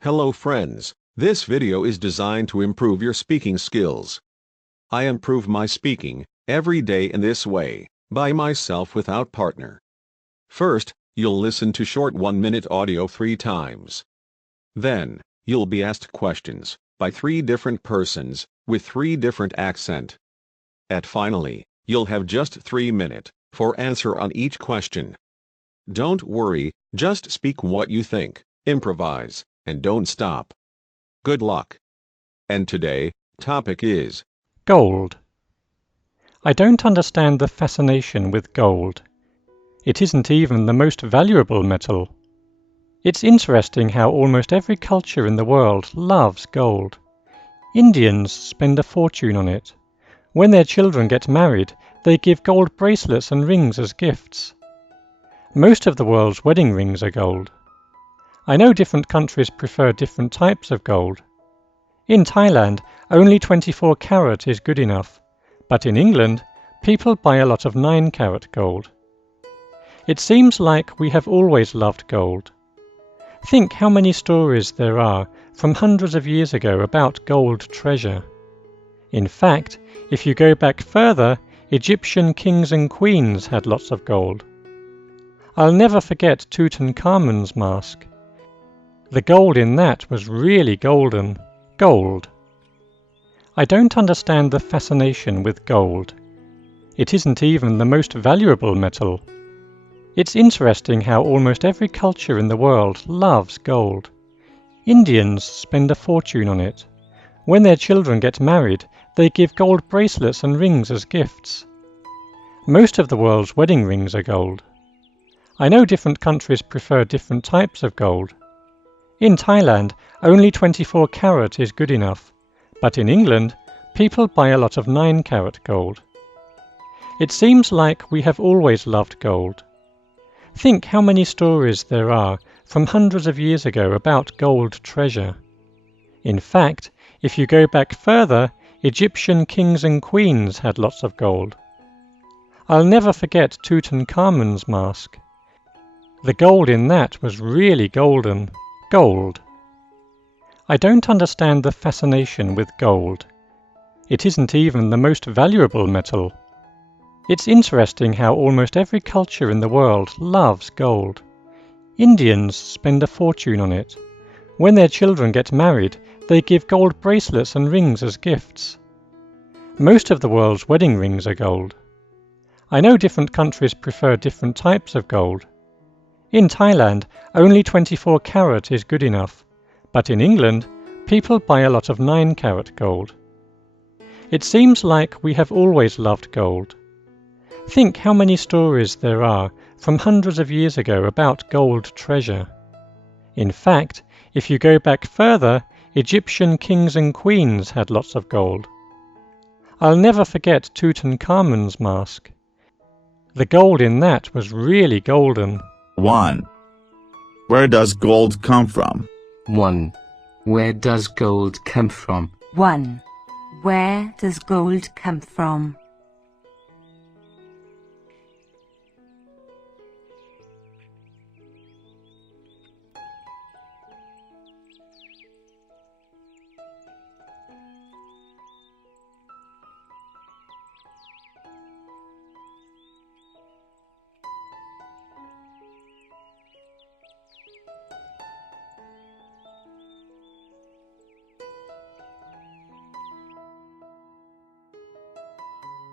Hello friends, this video is designed to improve your speaking skills. I improve my speaking every day in this way, by myself without partner. First, you'll listen to short 1-minute audio 3 times. Then, you'll be asked questions by 3 different persons with 3 different accent. And finally, you'll have just 3 minutes for answer on each question. Don't worry, just speak what you think, improvise, and don't stop. Good luck. And today, topic is gold. I don't understand the fascination with gold. It isn't even the most valuable metal. It's interesting how almost every culture in the world loves gold. Indians spend a fortune on it. When their children get married, they give gold bracelets and rings as gifts. Most of the world's wedding rings are gold. I know different countries prefer different types of gold. In Thailand, only 24 carat is good enough, but in England, people buy a lot of 9 carat gold. It seems like we have always loved gold. Think how many stories there are from hundreds of years ago about gold treasure. In fact, if you go back further, Egyptian kings and queens had lots of gold. I'll never forget Tutankhamen's mask. The gold in that was really golden. Gold. I don't understand the fascination with gold. It isn't even the most valuable metal. It's interesting how almost every culture in the world loves gold. Indians spend a fortune on it. When their children get married, they give gold bracelets and rings as gifts. Most of the world's wedding rings are gold. I know different countries prefer different types of gold. In Thailand, only 24 carat is good enough, but in England, people buy a lot of 9 carat gold. It seems like we have always loved gold. Think how many stories there are from hundreds of years ago about gold treasure. In fact, if you go back further, Egyptian kings and queens had lots of gold. I'll never forget Tutankhamen's mask. The gold in that was really golden. Gold. I don't understand the fascination with gold. It isn't even the most valuable metal. It's interesting how almost every culture in the world loves gold. Indians spend a fortune on it. When their children get married, they give gold bracelets and rings as gifts. Most of the world's wedding rings are gold. I know different countries prefer different types of gold. In Thailand, only 24 carat is good enough, but in England, people buy a lot of 9 carat gold. It seems like we have always loved gold. Think how many stories there are from hundreds of years ago about gold treasure. In fact, if you go back further, Egyptian kings and queens had lots of gold. I'll never forget Tutankhamen's mask. The gold in that was really golden. 1. Where does gold come from? 1. Where does gold come from? 1. Where does gold come from?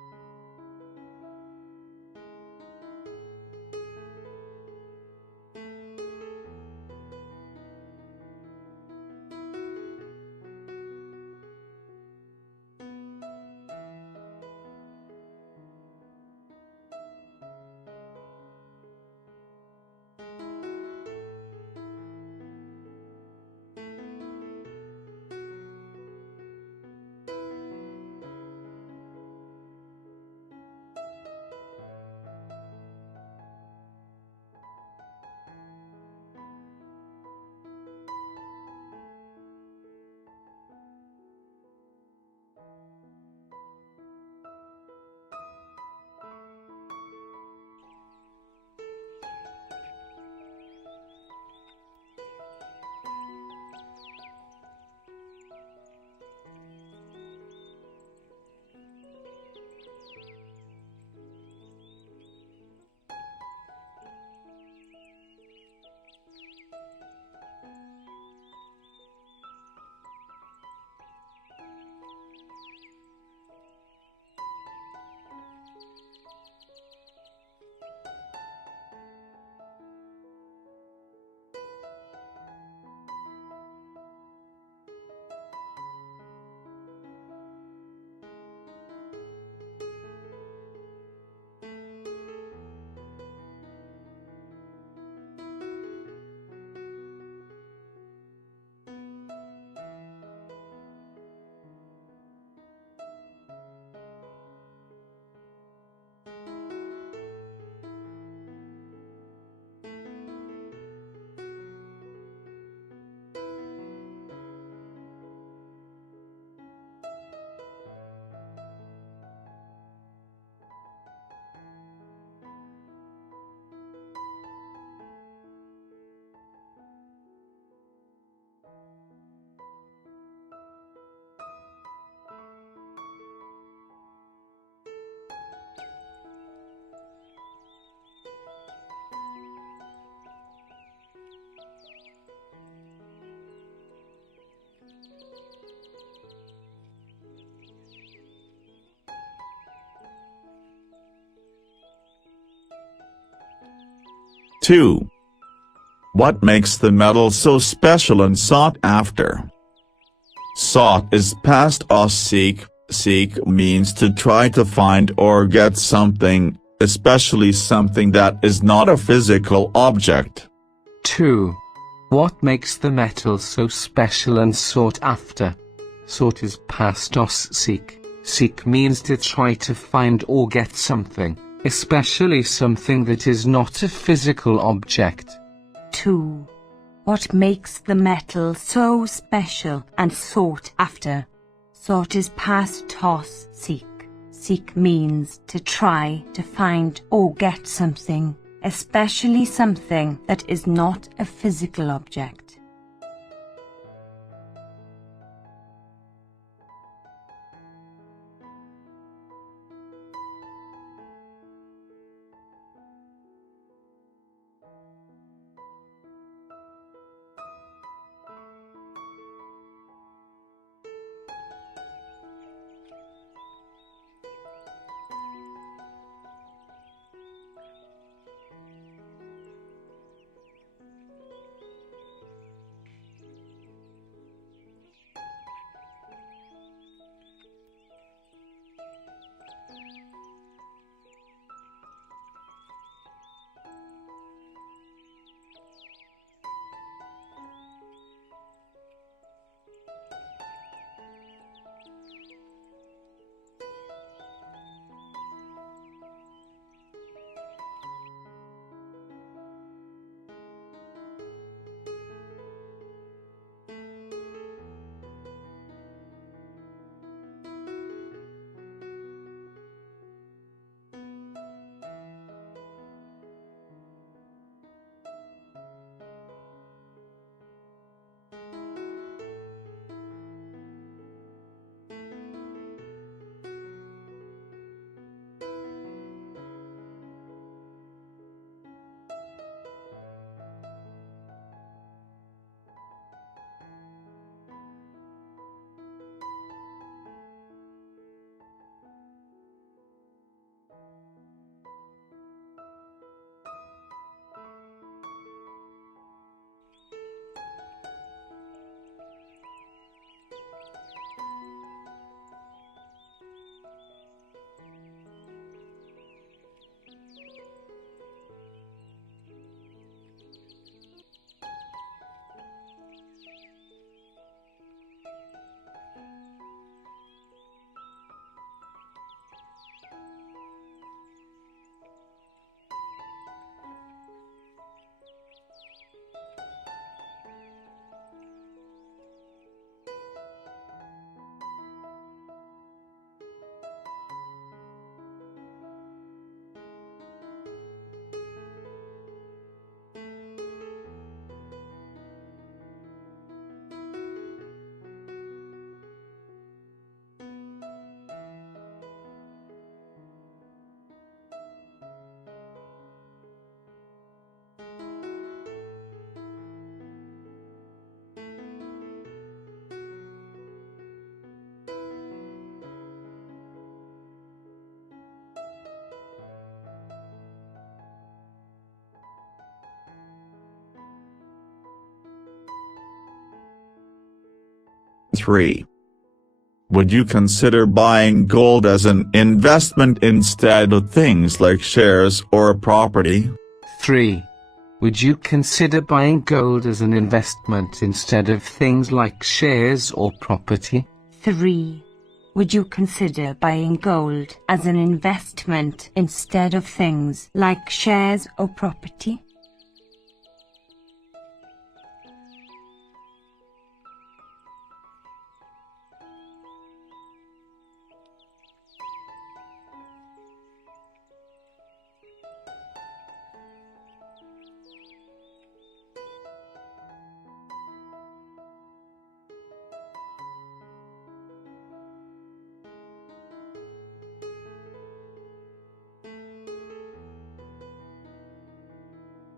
2. What makes the metal so special and sought after? Sought is past us seek. Seek means to try to find or get something, especially something that is not a physical object. 2. What makes the metal so special and sought after? Sought is past us seek. Seek means to try to find or get something, especially something that is not a physical object. 2. What makes the metal so special and sought after? Sought is past toss, seek. Seek means to try to find or get something, especially something that is not a physical object. Three. Would you consider buying gold as an investment instead of things like shares or property? 3. Would you consider buying gold as an investment instead of things like shares or property? 3. Would you consider buying gold as an investment instead of things like shares or property?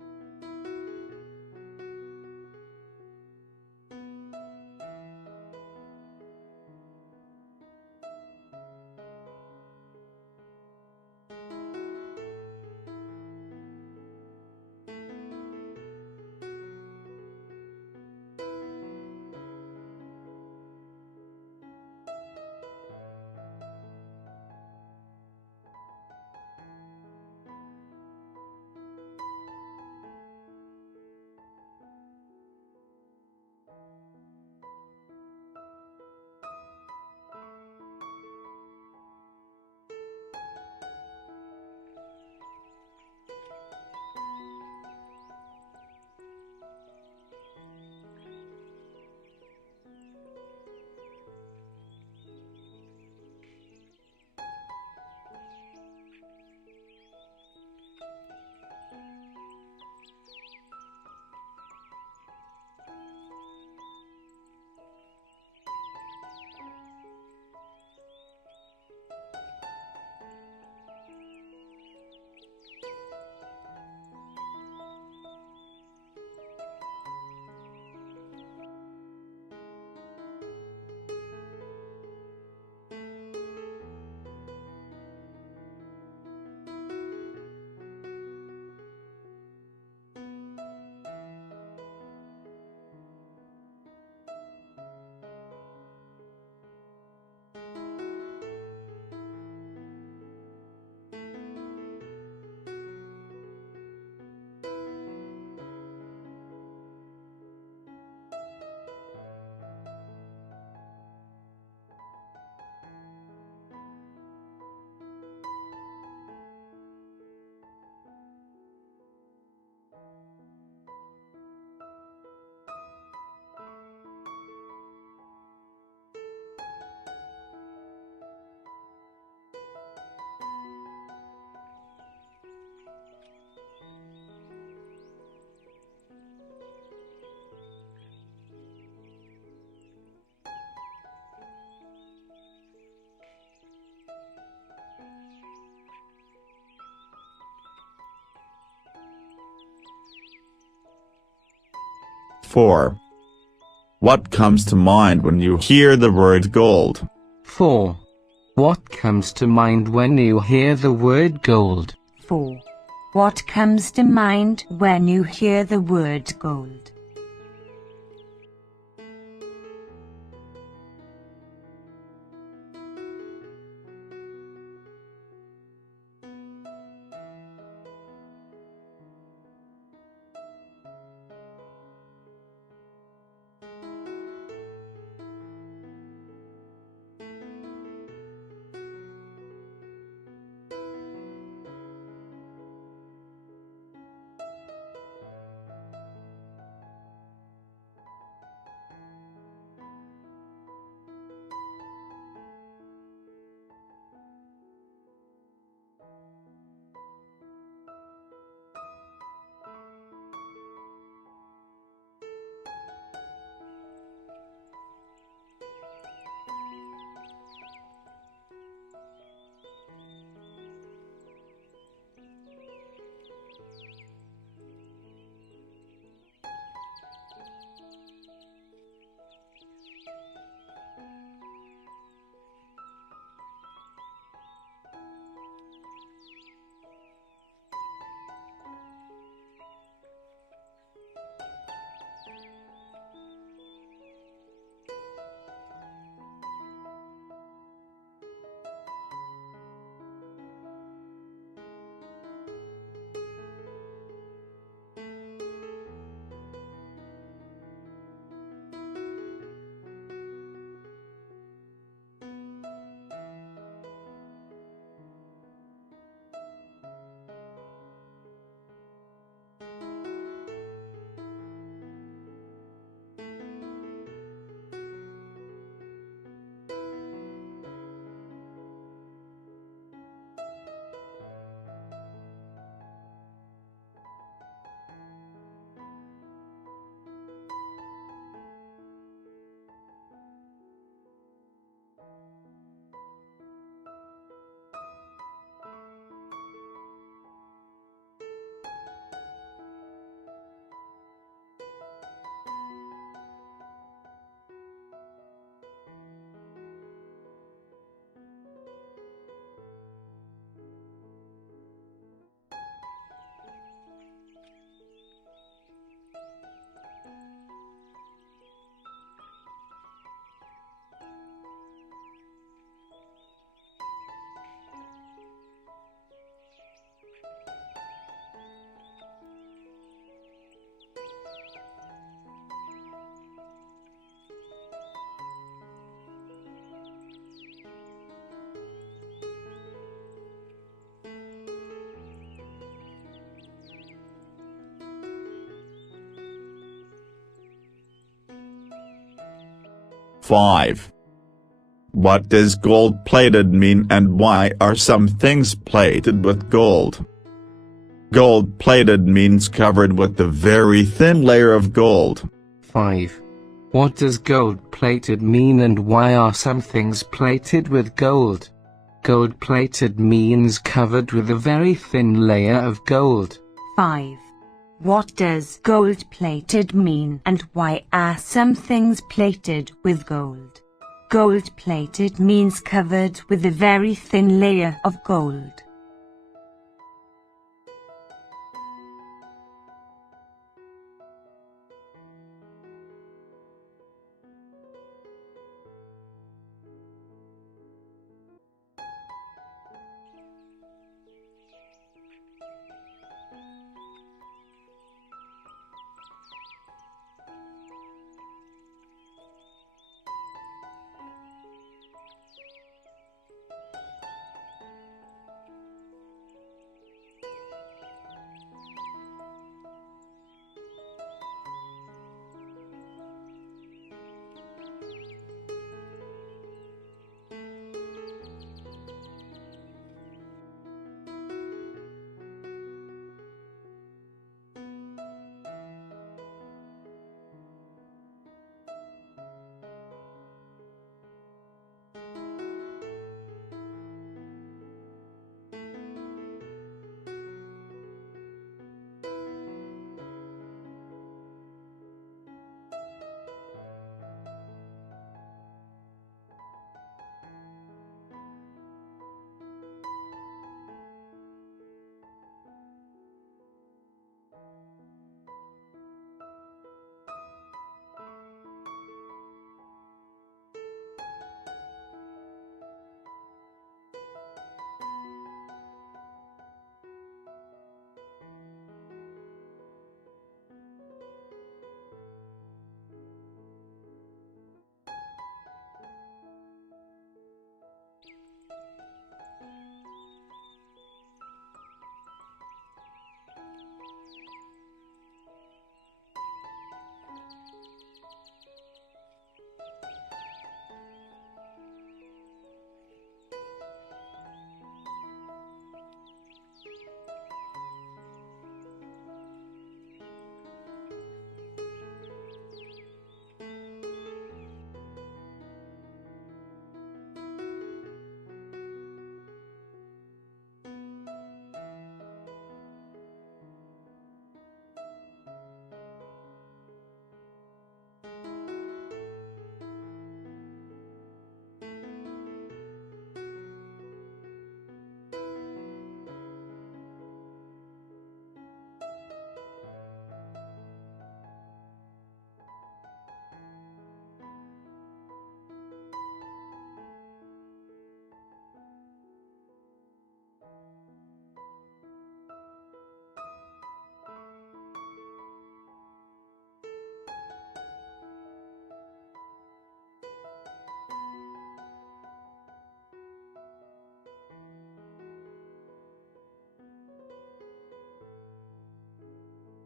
4. What comes to mind when you hear the word gold? 4. What comes to mind when you hear the word gold? 4. What comes to mind when you hear the word gold? Five. What does gold-plated mean and why are some things plated with gold? Gold-plated means covered with a very thin layer of gold. 5. What does gold-plated mean and why are some things plated with gold? Gold-plated means covered with a very thin layer of gold. 5. What does gold-plated mean and why are some things plated with gold? Gold-plated means covered with a very thin layer of gold.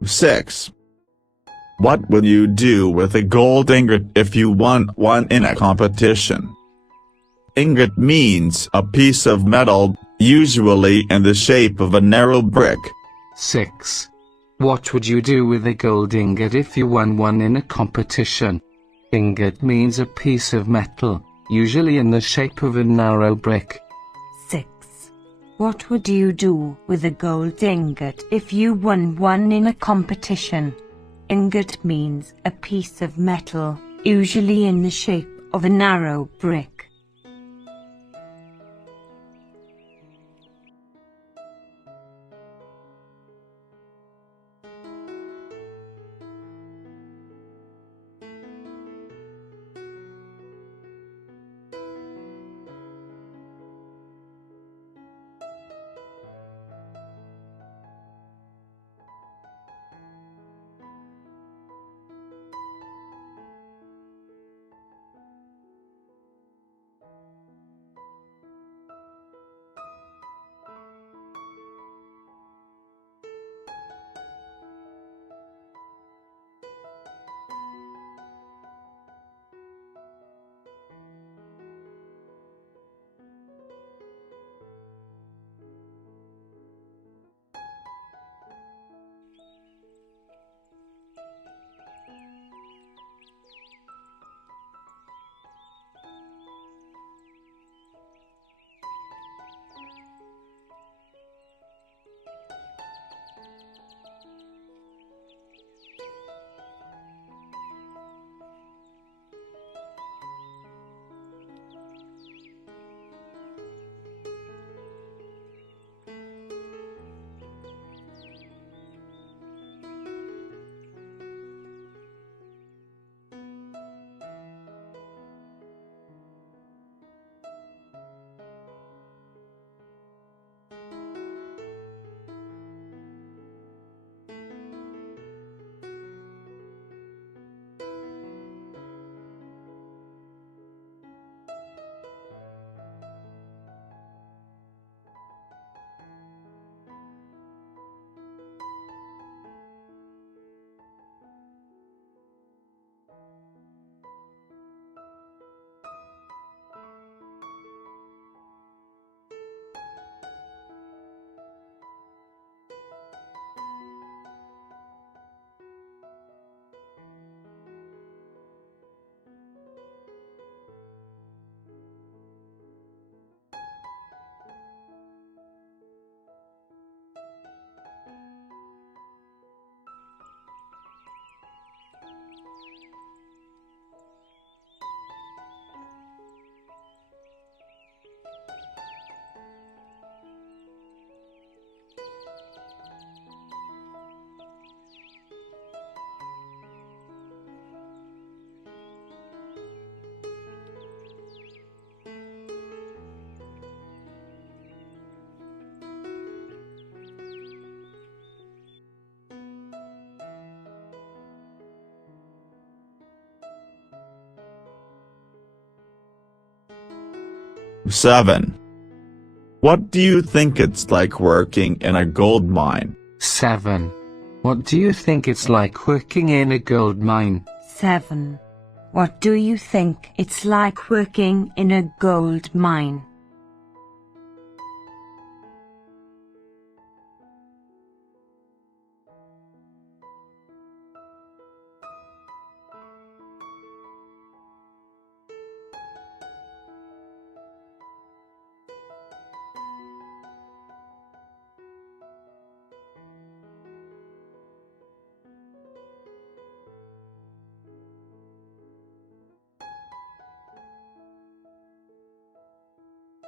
6. What will you do with a gold ingot if you won one in a competition? Ingot means a piece of metal, usually in the shape of a narrow brick. 6. What would you do with a gold ingot if you won one in a competition? Ingot means a piece of metal, usually in the shape of a narrow brick. 6. What would you do with a gold ingot if you won one in a competition? Ingot means a piece of metal, usually in the shape of a narrow brick. Seven. What do you think it's like working in a gold mine? 7. What do you think it's like working in a gold mine? 7. What do you think it's like working in a gold mine?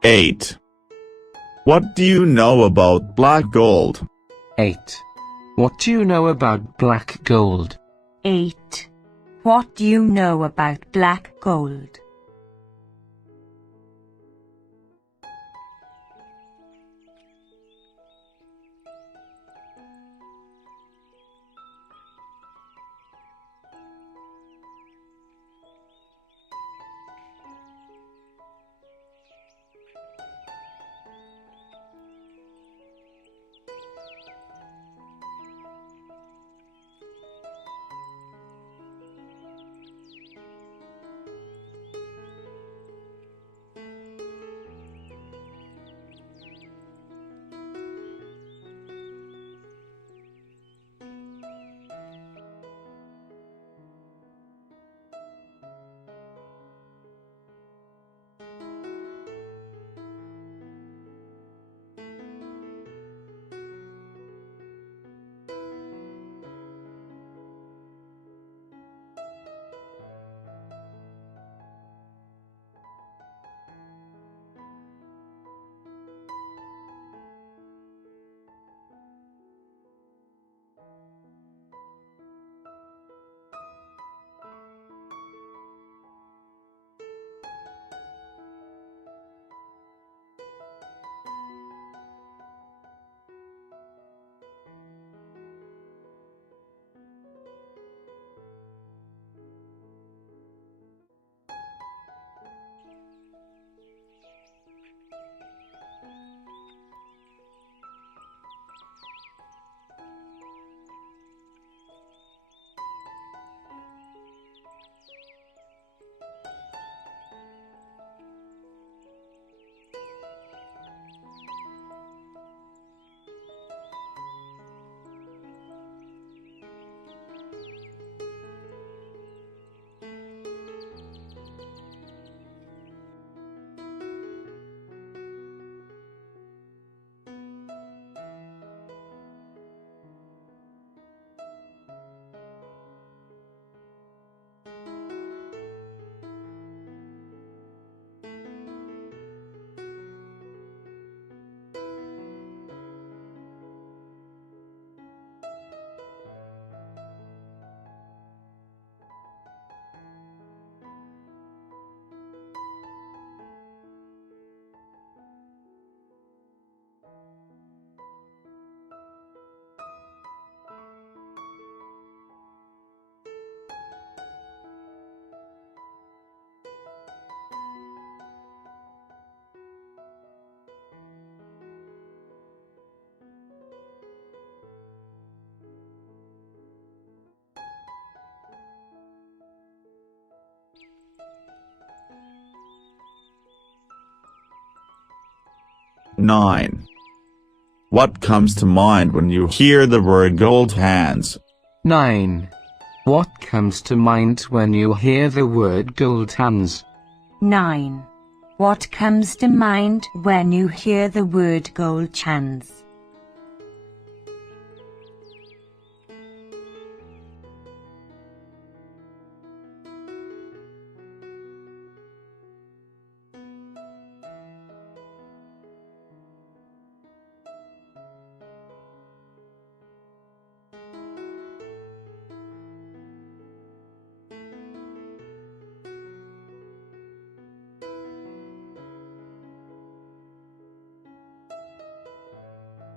8. What do you know about black gold? 8. What do you know about black gold? 8. What do you know about black gold? Nine. What comes to mind when you hear the word gold hands? 9. What comes to mind when you hear the word gold hands? 9. What comes to mind when you hear the word gold hands?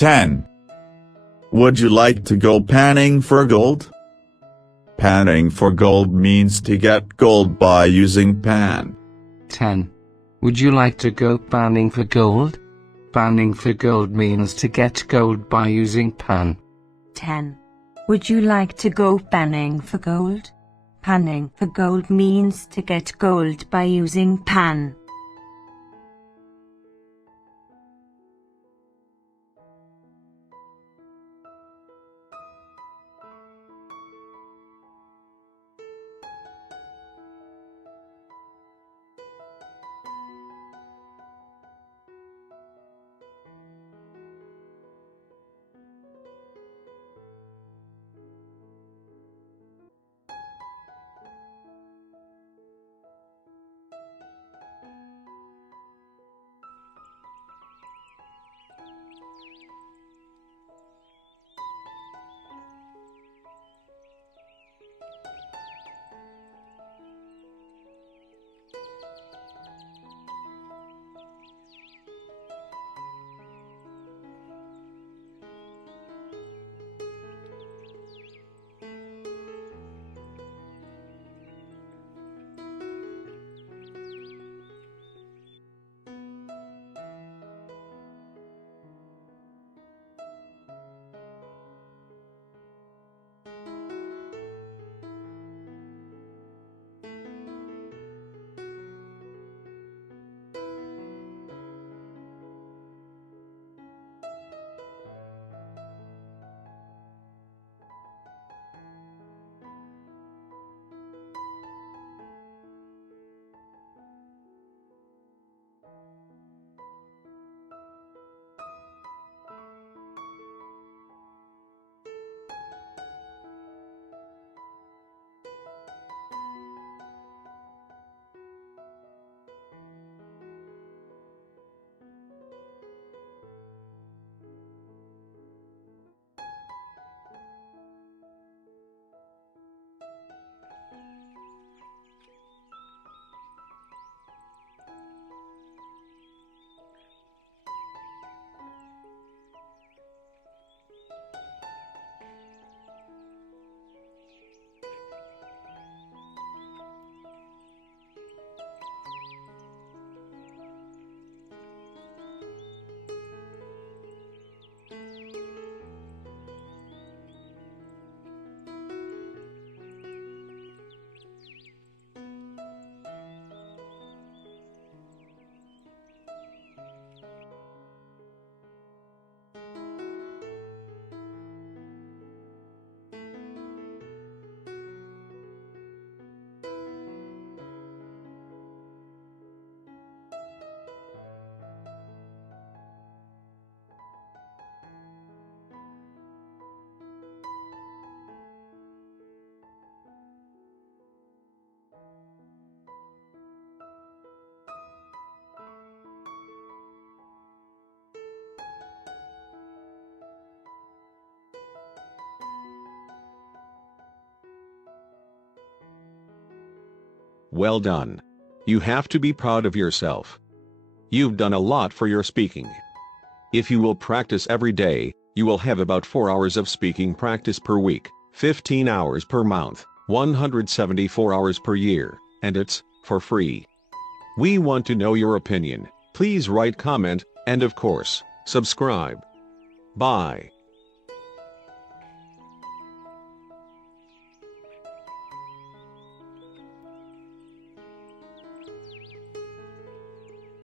10. Would you like to go panning for gold? Panning for gold means to get gold by using pan. 10. Would you like to go panning for gold? Panning for gold means to get gold by using pan. 10. Would you like to go panning for gold? Panning for gold means to get gold by using pan. Well done. You have to be proud of yourself. You've done a lot for your speaking. If you will practice every day, you will have about 4 hours of speaking practice per week, 15 hours per month, 174 hours per year, and it's for free. We want to know your opinion. Please write, comment, and of course, subscribe. Bye.